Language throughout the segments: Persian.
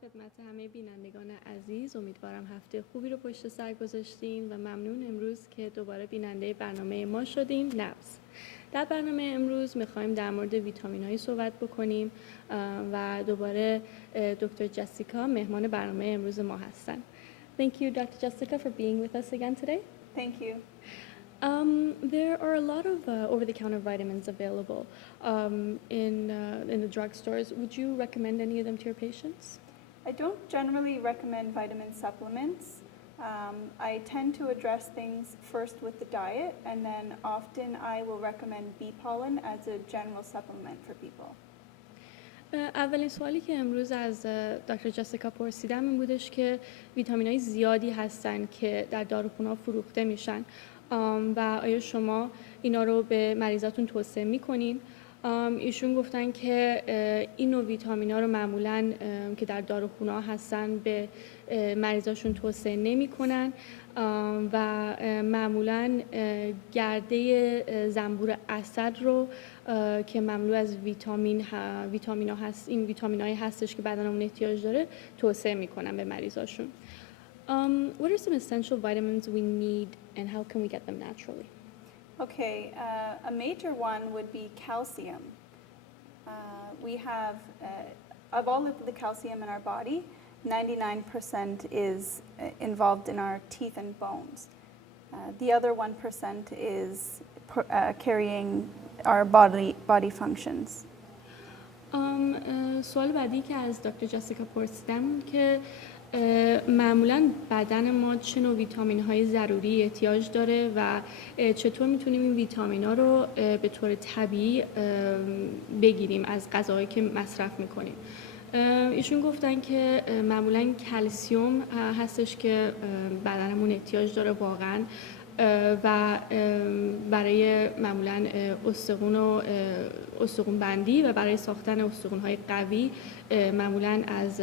خدمت همه بینندگان عزیز. امیدوارم هفته خوبی رو پشت سر گذاشتین و ممنون امروز که دوباره بیننده برنامه ما شدیم نبض. در برنامه امروز میخوایم در مورد ویتامین‌های صحبت بکنیم و دوباره دکتر جسیکا مهمان برنامه امروز ما هستن. Thank you, Dr. Jessica, for being with us again today. Thank you. There are a lot of over-the-counter vitamins available in the drugstores. Would you recommend any of them to your patients? I don't generally recommend vitamin supplements. I tend to address things first with the diet, and then often I will recommend bee pollen as a general supplement for people. اولین سوالی که امروز از دکتر جسیکا پرسیدم این بودش که ویتامین‌های زیادی هستن که در داروخونه‌ها فروخته میشن و آیا شما اینا رو به مریضاتون توصیه میکنین؟ ایشون گفتن که این نوع ویتامین‌ها رو معمولاً که در داروخونه‌ها هستن به مریضاشون توصیه نمی‌کنن و معمولاً گرده زنبور عسل رو که مملو از ویتامین‌ها هست، این ویتامین‌هایی هستش که بدنمون احتیاج داره توصیه می‌کنن به مریضاشون. What are some essential vitamins we need and how can we get them naturally? Okay, a major one would be calcium. We have, of all of the calcium in our body, 99% is involved in our teeth and bones. The other 1% is carrying our body functions. سوال بعدی که از دکتر جسیکا پرسیدم که معمولاً بدن ما چه نوع ویتامین‌های ضروری احتیاج داره و چطور میتونیم این ویتامین‌ها رو به طور طبیعی بگیریم از غذاهایی که مصرف میکنیم. ایشون گفتن که معمولاً کلسیم هستش که بدنمون احتیاج داره واقعاً و برای معمولاً استخون بندی و برای ساختن استخوان‌های قوی معمولاً از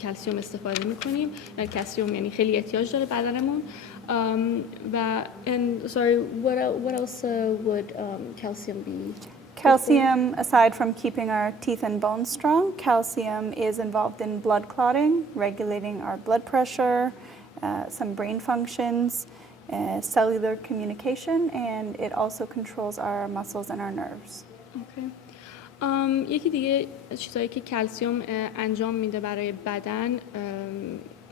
کلسیم استفاده می‌کنیم. کلسیم یعنی خیلی احتیاج داره بدنمون و what else would calcium be? Calcium, aside from keeping our teeth and bones strong, calcium is involved in blood clotting, regulating our blood pressure, some brain functions, cellular communication, and it also controls our muscles and our nerves. Okay. یکی دیگه چیزایی که کلسیم انجام میده برای بدن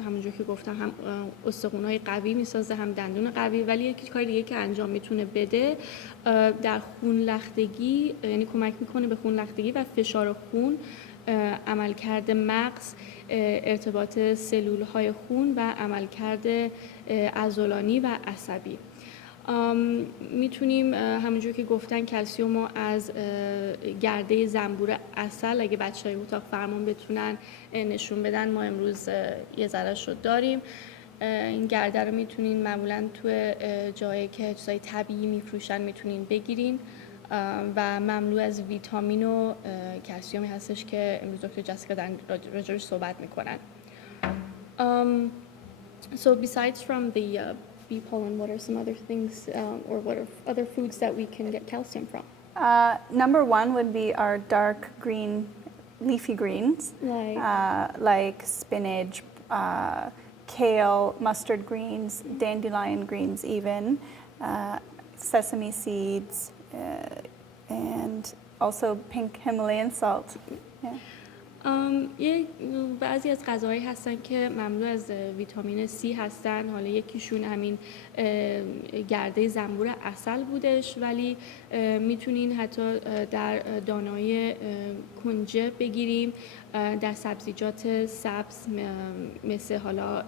همونجور که گفتم هم استخوان‌های قوی میسازه هم دندون قوی، ولی یکی کار دیگه که انجام میتونه بده در خون لختگی، یعنی کمک میکنه به خون لختگی و فشار خون، عملکرد مغز، ارتباط سلول‌های خون و عملکرد عضلانی و عصبی. میتونیم همونجور که گفتن کلسیم رو از گرده زنبور عسل، اگه بچه‌های اتاق فرمان بتونن نشون بدن، ما امروز یه ذره‌شو داریم. این گرده رو میتونین معمولاً تو جایی که چیزای طبیعی میفروشن میتونین بگیرین و مملو از ویتامین و کلسیمی هستش که امروز دکتر جسیکا در راجعش صحبت میکنن. So besides from the bee pollen, what are some other things or what are other foods that we can get calcium from? Number one would be our dark green leafy greens, like spinach, kale, mustard greens, dandelion greens even, sesame seeds, and also pink Himalayan salt. Yeah. بعضی از غذاهایی هستن که مملو از ویتامین C هستن. حالا یکیشون همین گرده زنبور عسل بودش، ولی میتونین حتی در دانه‌های کنجه بگیریم، در سبزیجات سبز مثل حالا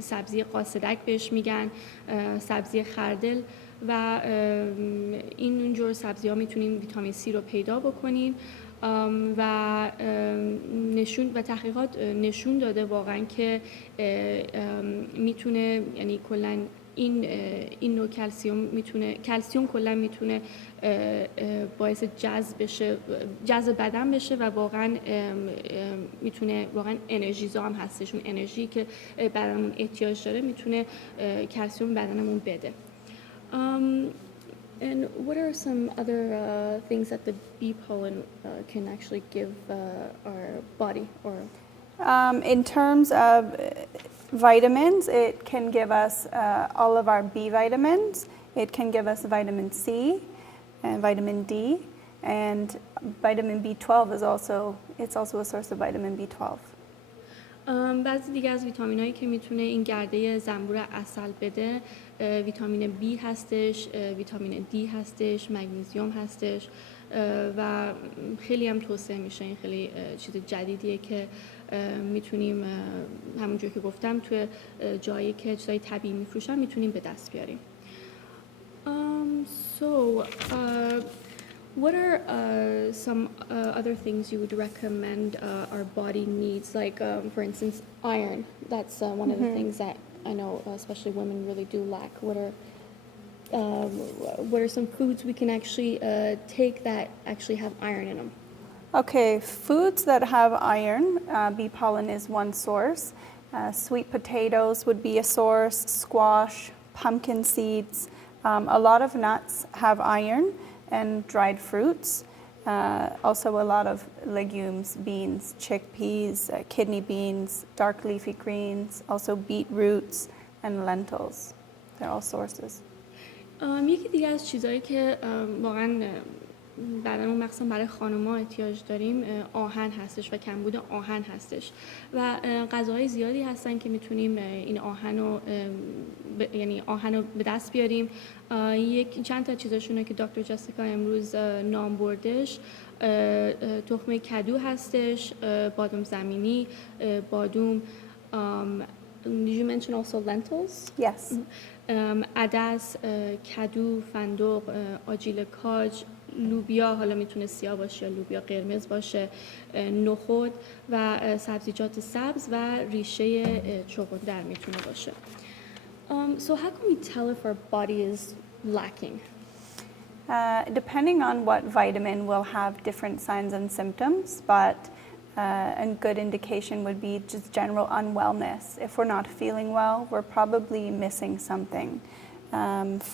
سبزی قاصدک بهش میگن، سبزی خردل و این جور سبزی‌ها میتونیم ویتامین C رو پیدا بکنیم و تحقیقات نشون داده واقعا که میتونه، یعنی کلا این نوع کلسیم کلا میتونه باعث جذب بدن بشه و واقعا میتونه واقعا انرژیزا هم هستش. اون انرژی که بدنمون احتیاج داره میتونه کلسیم بدنمون بده. And what are some other things that the bee pollen can actually give our body? Or In terms of vitamins, it can give us all of our B vitamins. It can give us vitamin C and vitamin D, and vitamin B12 is also a source of vitamin B12. بعضی دیگه از ویتامینایی که میتونه این گرده زنبور عسل بده ویتامین B هستش، ویتامین D هستش، مگنیزیم هستش و خیلی هم توصیه میشه. این خیلی چیز جدیدیه که میتونیم همونجور که گفتم توی جایی که چیزای طبیعی میفروشن میتونیم به دست بیاریم. What are some other things you would recommend our body needs? Like, for instance, iron. That's one of the things that I know, especially women, really do lack. What are some foods we can actually take that actually have iron in them? Okay, foods that have iron, bee pollen is one source. Sweet potatoes would be a source, squash, pumpkin seeds. A lot of nuts have iron, and dried fruits. Also a lot of legumes, beans, chickpeas, kidney beans, dark leafy greens, also beetroots and lentils. They're all sources. یکی دیگه از چیزایی که واقعا بدنمون مخصوصا برای خانم‌ها احتیاج داریم آهن هستش و کمبود آهن هستش و غذاهای زیادی هستن که میتونیم این آهن رو به دست بیاریم. چند تا چیزاشونه که دکتر جسیکا امروز نام بردش، تخم کدو هستش، بادام زمینی، بادوم. Did you mention also lentils? Yes. عدس، کدو، فندق، آجیل کاج، لوبیا، حالا میتونه سیاه باشه یا لوبیا قرمز باشه، نخود و سبزیجات سبز و ریشه چغندر میتونه باشه. So how can we tell if our body is lacking? Depending on what vitamin will have different signs and symptoms, but a good indication would be just general unwellness. If we're not feeling well, we're probably missing something.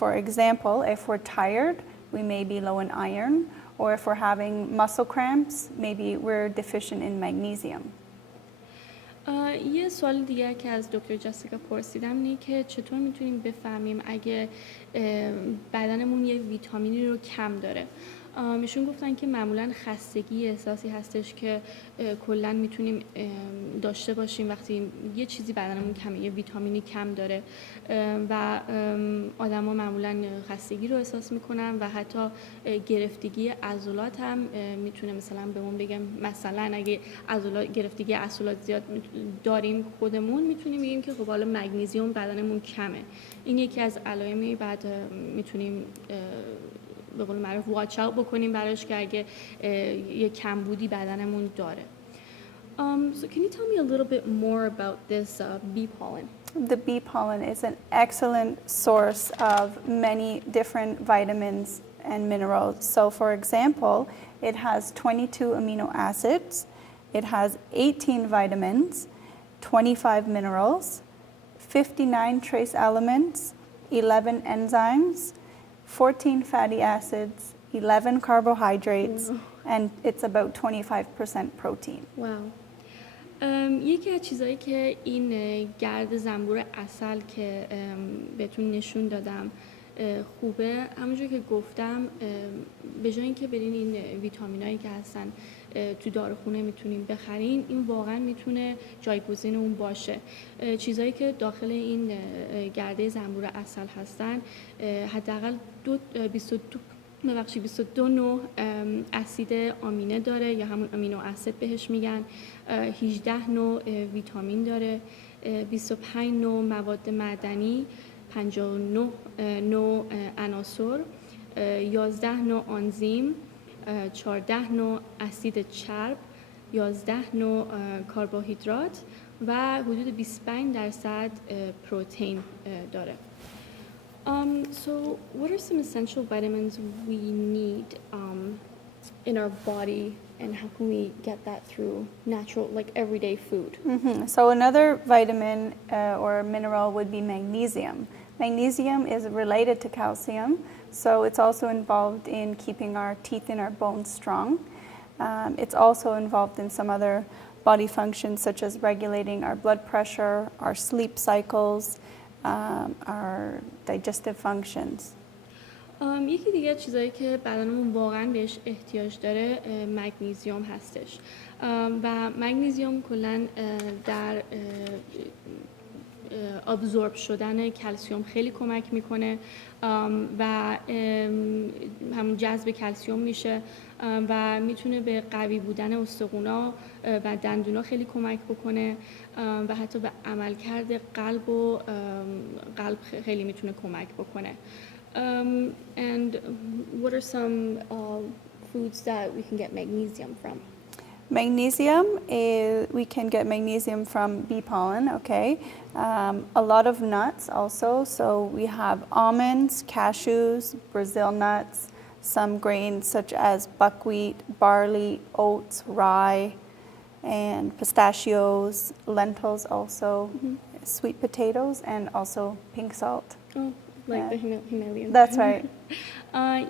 For example, if we're tired, we may be low in iron, or if we're having muscle cramps, maybe we're deficient in magnesium. یه سوال دیگه که از دکتر جسیکا پرسیدم اینه که چطور میتونیم بفهمیم اگه بدنمون یه ویتامینی رو کم داره. ایشون گفتن که معمولاً خستگی احساسی هستش که کلاً میتونیم داشته باشیم وقتی یه چیزی بدنمون کمه، یه ویتامینی کم داره و آدما معمولاً خستگی رو احساس میکنن و حتی گرفتگی عضلات هم میتونه مثلا بهمون بگم مثلا اگه گرفتگی عضلات زیاد داریم خودمون میتونیم بگیم که خب حالا مگنیزیم بدنمون کمه. این یکی از علائمی بعد میتونیم به قول معروف واچ اوت بکنیم براش که اگه یه کمبودی بدنمون داره. So can you tell me a little bit more about this bee pollen? The bee pollen is an excellent source of many different vitamins and minerals. So for example, it has 22 amino acids, it has 18 vitamins, 25 minerals, 59 trace elements, 11 enzymes, 14 fatty acids, 11 carbohydrates, and it's about 25% protein. Wow. یکی از چیزایی که این گرد زنبور عسل که بهتون نشون دادم خوبه، همونجور که گفتم به جای اینکه برین این ویتامینایی که هستن تو داروخونه میتونیم بخرین، این واقعا میتونه جایگزین اون باشه. چیزایی که داخل این گرده زنبور عسل هستن حداقل 22 نوع اسید آمینه داره یا همون امینو اسید بهش میگن، 18 نوع ویتامین داره، 25 نوع مواد معدنی، 59 نوع عناصر، 11 نوع آنزیم، 14 نوع اسید چرب، 11 نوع کربوهیدرات و حدود 25% پروتئین داره. So what are some essential vitamins we need in our body and how can we get that through natural, like everyday food? So another vitamin or mineral would be magnesium. Magnesium is related to calcium, so it's also involved in keeping our teeth and our bones strong. It's also involved in some other body functions such as regulating our blood pressure, our sleep cycles, our digestive functions. یکی دیگه از چیزایی که بدنمون واقعا بهش احتیاج داره مگنیزیم هستش و مگنیزیم کلاً در ابزورب شدن کلسیم خیلی کمک میکنه و همون جذب کلسیم میشه و میتونه به قوی بودن استخوان‌ها و دندونا خیلی کمک بکنه و حتی به عملکرد قلب خیلی میتونه کمک بکنه. And what are some foods that we can get magnesium from? Magnesium we can get magnesium from bee pollen, okay? A lot of nuts also, so we have almonds, cashews, Brazil nuts, some grains such as buckwheat, barley, oats, rye, and pistachios, lentils also, sweet potatoes, and also pink salt. Oh, like the Himalayan. That's right.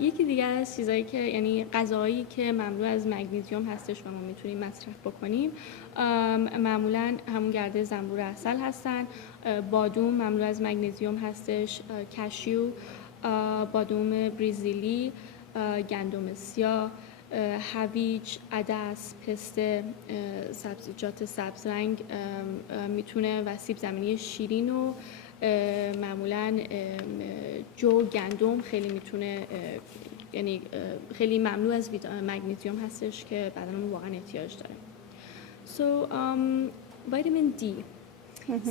یکی دیگه از چیزایی که یعنی غذاهایی که مملو از مگنیزیم هستش و ما میتونیم مصرف بکنیم معمولا همون گرده زنبور عسل هستن، بادوم مملو از مگنیزیم هستش، کاشیو، بادوم برزیلی، گندم سیاه، هویج، عدس، پسته، سبزیجات سبز رنگ میتونه و سیب زمینی شیرین و معمولاً جو گندم خیلی میتونه یعنی خیلی مملو از مگنیزیم هستش که بدنمون واقعا احتیاج داره. So vitamin D.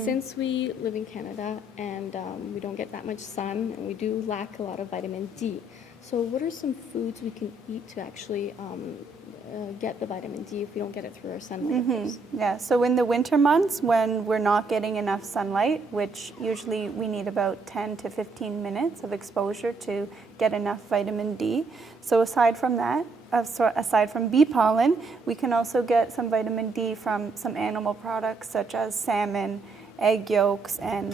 Since we live in Canada and we don't get that much sun and we do lack a lot of vitamin D. So what are some foods we can eat to actually get the vitamin D if we don't get it through our sunlight? Yeah, so in the winter months when we're not getting enough sunlight, which usually we need about 10 to 15 minutes of exposure to get enough vitamin D. So aside from that, aside from bee pollen, we can also get some vitamin D from some animal products such as salmon, egg yolks, and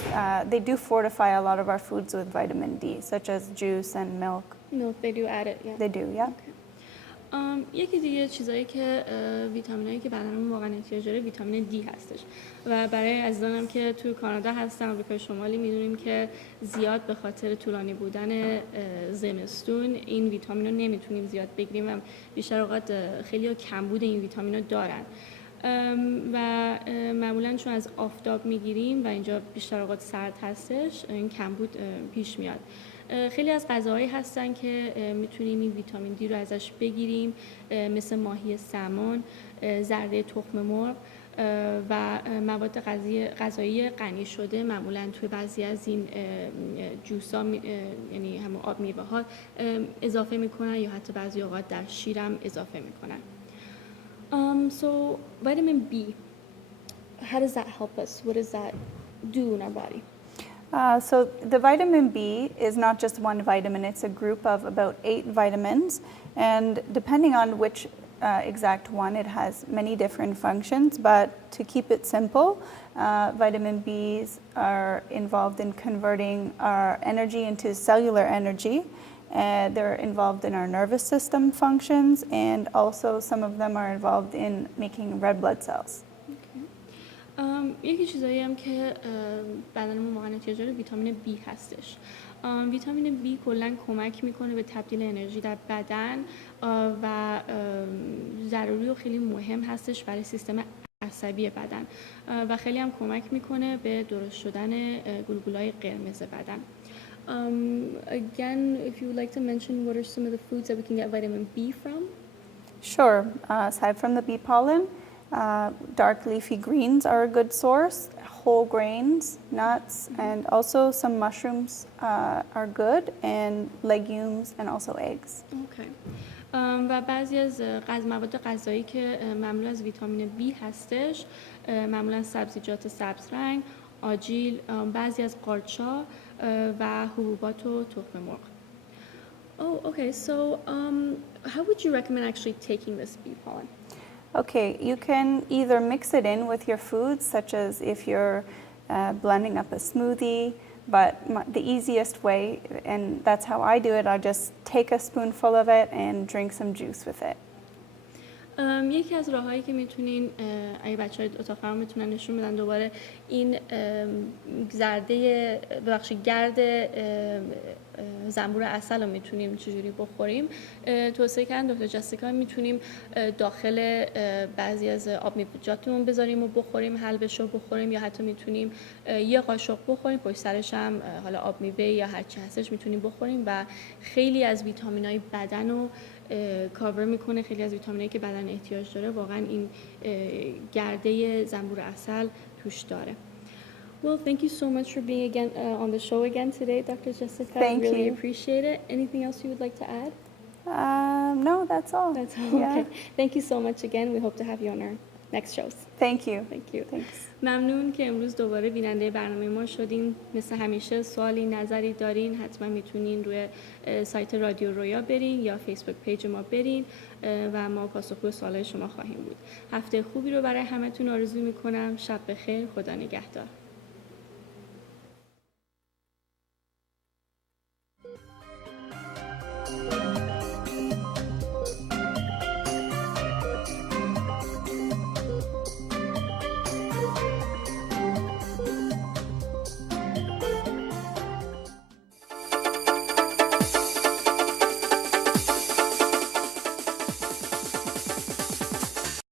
they do fortify a lot of our foods with vitamin D, such as juice and milk. Milk, they do add it, yeah. They do, yeah. Okay. یکی دیگه چیزایی که ویتامینایی که بدنمون واقعا احتیاج داره ویتامین دی هستش و برای عزیزانم که تو کانادا هستن آمریکای شمالی میدونیم که زیاد به خاطر طولانی بودن زمستون این ویتامین رو نمیتونیم زیاد بگیریم و بیشتر اوقات خیلی کمبود این ویتامین رو دارن و معمولا چون از آفتاب میگیریم و اینجا بیشتر اوقات سرد هستش این کمبود پیش میاد. خیلی از غذاهایی هستن که میتونیم این ویتامین دی رو ازش بگیریم مثل ماهی سمن، زرده تخم مرغ و مواد غذایی غنی شده معمولا توی بعضی از این جوسا یعنی همون آب میوه ها اضافه میکنن یا حتی بعضی اوقات در شیرم اضافه میکنن. So vitamin B, how does that help us? What does that do in our body? So the vitamin B is not just one vitamin, it's a group of about 8 vitamins, and depending on which exact one, it has many different functions, but to keep it simple, vitamin Bs are involved in converting our energy into cellular energy. They're involved in our nervous system functions, and also some of them are involved in making red blood cells. یکی چیزایی هم که بدنمون واقعا احتیاج داره ویتامین B هستش. ویتامین B کلاً کمک میکنه به تبدیل انرژی در بدن و ضروری و خیلی مهم هستش برای سیستم عصبی بدن و خیلی هم کمک میکنه به درست شدن گلبولای قرمز بدن. Again, if you would like to mention what are some of the foods that we can get vitamin B from? Sure. Aside from the bee pollen, dark leafy greens are a good source, whole grains, nuts, and also some mushrooms are good, and legumes and also eggs. Okay. و بعضی از مواد غذایی که مملو از ویتامین B هستش معمولا سبزیجات سبز رنگ، آجیل، بعضی از قارچ‌ها و حبوبات و تخم مرغ. Oh, okay. So, how would you recommend actually taking this bee pollen? Okay, you can either mix it in with your foods, such as if you're blending up a smoothie, but the easiest way, and that's how I do it, I just take a spoonful of it and drink some juice with it. یکی از راههایی که میتونین اگه بچه‌های اتاق فرمان میتونن نشون بدن دوباره این گرد زنبور عسل رو میتونیم چجوری بخوریم. توصیه کردن دکتر جسیکا میتونیم داخل بعضی از آب میوه‌جاتمون بذاریم و بخوریم، حلبش رو بخوریم، یا حتی میتونیم یه قاشق بخوریم، پشت سرش هم حالا آب میوه یا هر چی هستش میتونیم بخوریم و خیلی از ویتامین‌های بدن رو کاور میکنه، خیلی از ویتامینایی که بدن احتیاج داره واقعا این گرده زنبور عسل توش داره. Well, thank you so much for being again on the show again today, Dr. Jessica. Thank I really you. appreciate it. Anything else you would like to add? No, that's all. That's all. Yeah. Okay. Thank you so much again. We hope to have you on our next shows. Thank you. Thank you. Thanks. ممنون که امروز دوباره بیننده برنامه ما شدین. مثل همیشه سوالی نظری دارین حتما میتونین روی سایت رادیو رویا برین یا فیسبوک پیج ما برین و ما پاسخگوی سوالای شما خواهیم بود. هفته خوبی رو برای همتون آرزو میکنم. شب بخیر. خدا نگهدار.